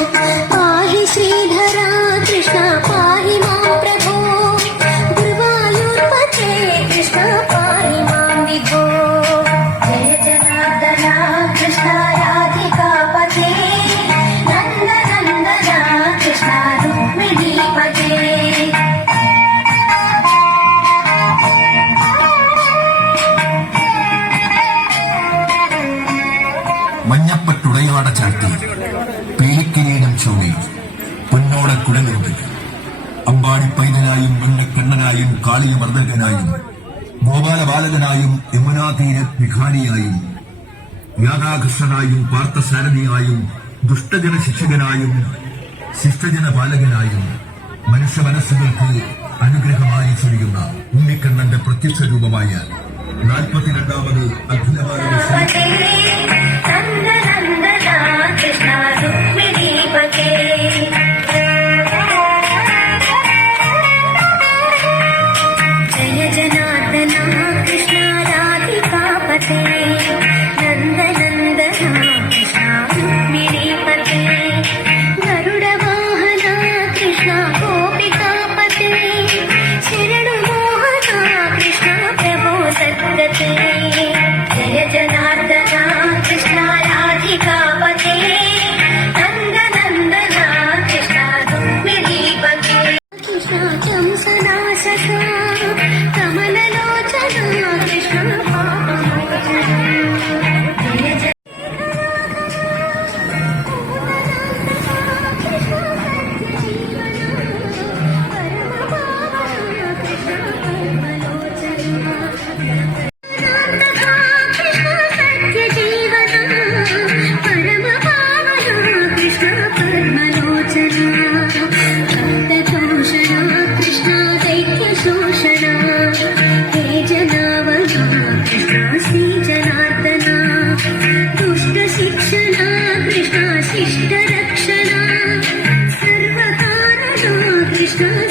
पाहि श्रीधरा कृष्ण पाहि मां प्रभो गुरुवायूर्पते कृष्ण पाहि मां विभो जय जनार्दना कृष्ण राधिकापते नन्दनन्दना कृष्ण रुक्मिणीपते മഞ്ഞപ്പട്ടുടയാട ചാർത്തി പേലിക്കിരീടം ചൂടി പൊന്നോട കുഴലുണ്ട് അമ്പാടി പൈതനായും മണ്ണക്കണ്ണനായും കാളിയമർദ്ദകനായും ഗോപാലബാലകനായും യമുനാതീര ഭിഖാരിയായും രാധാകൃഷ്ണനായും പാർത്ഥസാരഥിയായും ദുഷ്ടജന ശിക്ഷകനായും ശിഷ്ടജന പാലകനായും മനുഷ്യ മനസ്സുകൾക്ക് അനുഗ്രഹമായി ചൊരിയുന്ന ഉണ്ണിക്കണ്ണന്റെ പ്രത്യക്ഷ രൂപമായ 42ാമത് അഖിലഭാരത जय जनार्दना कृष्ण राधिकापते नन्दनन्दना कृष्ण रुक्मिणीपते गरुडवाहना कृष्ण गोपिकापते शरणुमोहना कृष्ण प्रभो सद्गते जय जनार्दना कृष्ण राधिकापते नन्दनन्दना कृष्ण रुक्मिणीपते कृष्ण कंसनाशका कमललोचना कृष्ण पापमोचना जय जय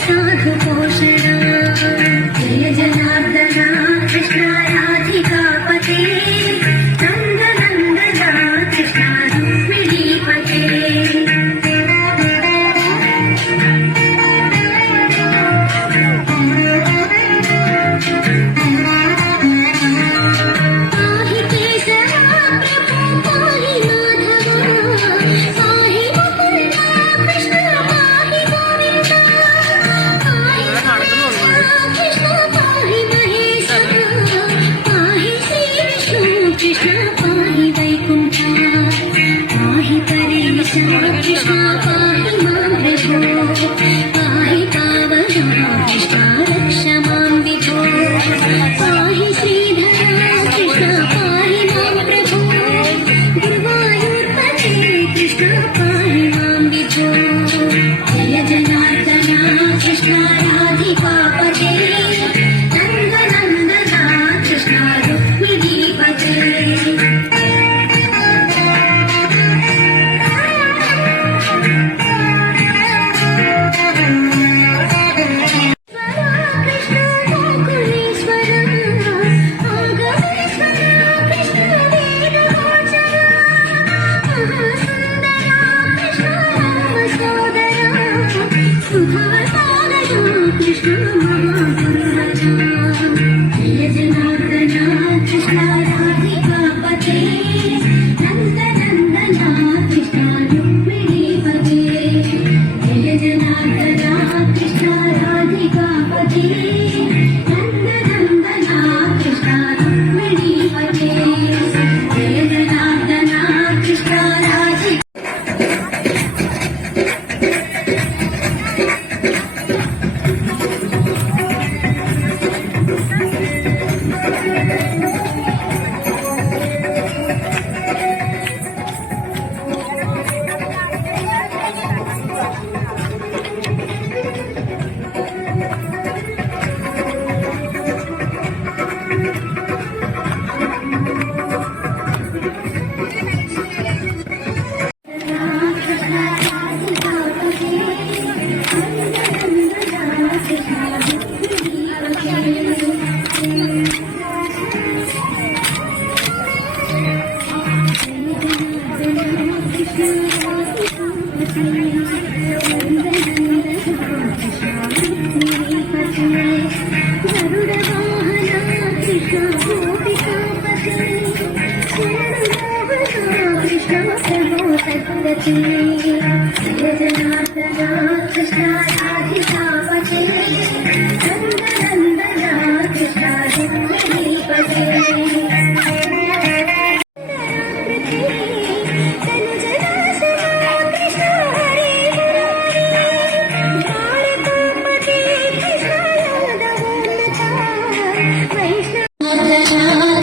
साधु पोषणा जय जनार्दना कृष्ण राधिकापते नन्दनन्दना कृष्ण रुक्मिणीपते पाहि केशवा प्रभो पाहि माधवा पाहि मुकुन्दा कृष्ण पाहि गोविन्दा कृष्ण पाहि महेश पाहि श्रीविष्णु कृष्ण पाहि वैकुण्ठ पाहि परेश कृष्ण पाहि मां प्रभो पाहि पावना कृष्ण रक्ष मां विभो पाहि श्रीधरा कृष्ण पाहि मां प्रभो गुरुवायूर्पते कृष्ण पाहि मां विभो जय जनार्दना कृष्ण राधिकापते नन्दनन्दना कृष्ण रुक्मिणीपते कृष्ण गोकुलेश्वर आगमेश्वर कृष्ण वेदगोचर महासुन्दरा कृष्ण रामसोदरा सुधासागरा कृष्ण महापुरुषा जय जनार्दना कृष्ण राधिकापते नन्दनन्दना कृष्ण रुक्मिणीपते जय जनार्दना कृष्ण राधिकापते नन्दनन्दना कृष्ण रुक्मिणीपते जय जनार्दना कृष्ण राधिका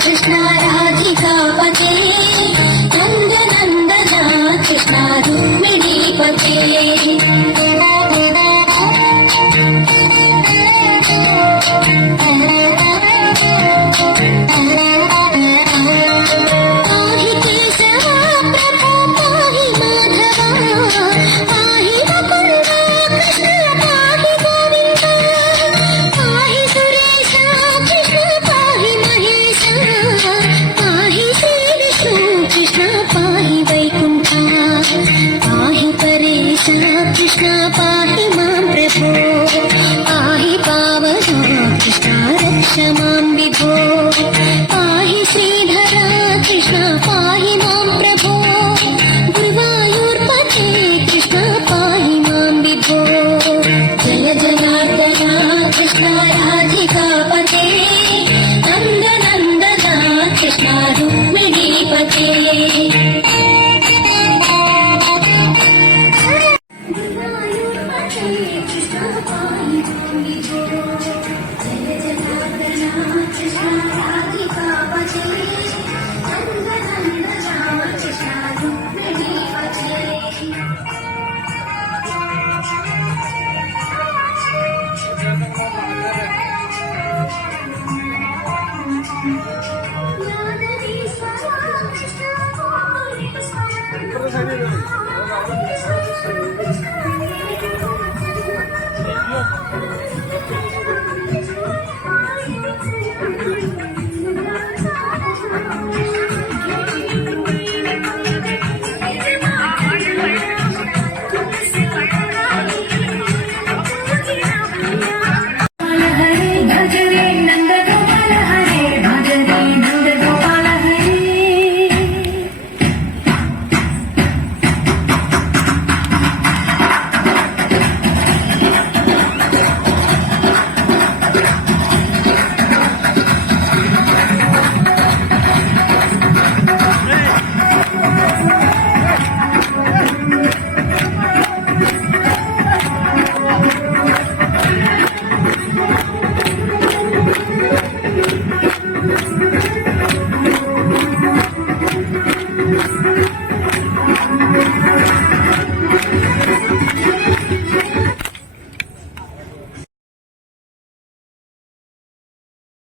कृष्ण राधिकापते नंद नंदना कृष्ण रुक्मिणीपते